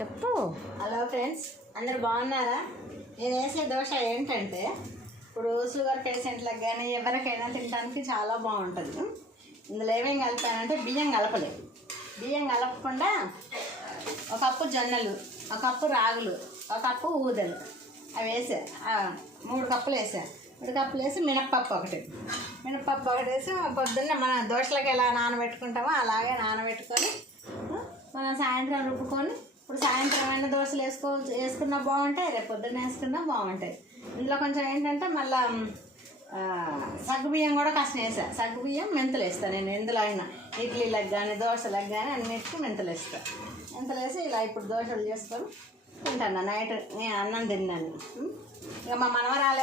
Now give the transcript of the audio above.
చెప్పు. Hello friends అందరు బాగున్నారా? నేను వేసే దోశ ఏంటంటే ఇప్పుడు షుగర్ పేషెంట్లకు కానీ ఎవరికైనా తినడానికి చాలా బాగుంటుంది. ఇందులో ఏమేమి కలిపానంటే బియ్యం కలపలేదు. బియ్యం కలపకుండా ఒక కప్పు జొన్నలు ఒక కప్పు రాగులు ఒక కప్పు ఊదలు. అవి వేసా. మూడు కప్పులు వేసా. మూడు కప్పులు వేసి మినప్పప్పు ఒకటి. మినప్పప్పు ఒకటి వేసి పొద్దున్న మన దోశలకు ఎలా నానబెట్టుకుంటామో అలాగే నానబెట్టుకొని మనం సాయంత్రం రుబ్బుకొని ఇప్పుడు సాయంత్రం అయినా దోశలు వేసుకో వేసుకున్నా బాగుంటాయి రేపు పొద్దున్న వేసుకున్నా బాగుంటాయి. ఇందులో కొంచెం ఏంటంటే మళ్ళా సగ్గుబియ్యం కూడా కష్టం వేసా. సగ్గుబియ్యం మెంతులు వేస్తాను నేను ఎందులో అయినా. ఇడ్లీలకు కానీ దోశలకు కానీ అన్నిటికీ మెంతులు వేస్తాను మెంతులు వేసి ఇలా ఇప్పుడు దోశలు చేసుకొని తింటాను. నైట్ నేను అన్నం తిన్నాను. ఇక మా మనవరాలే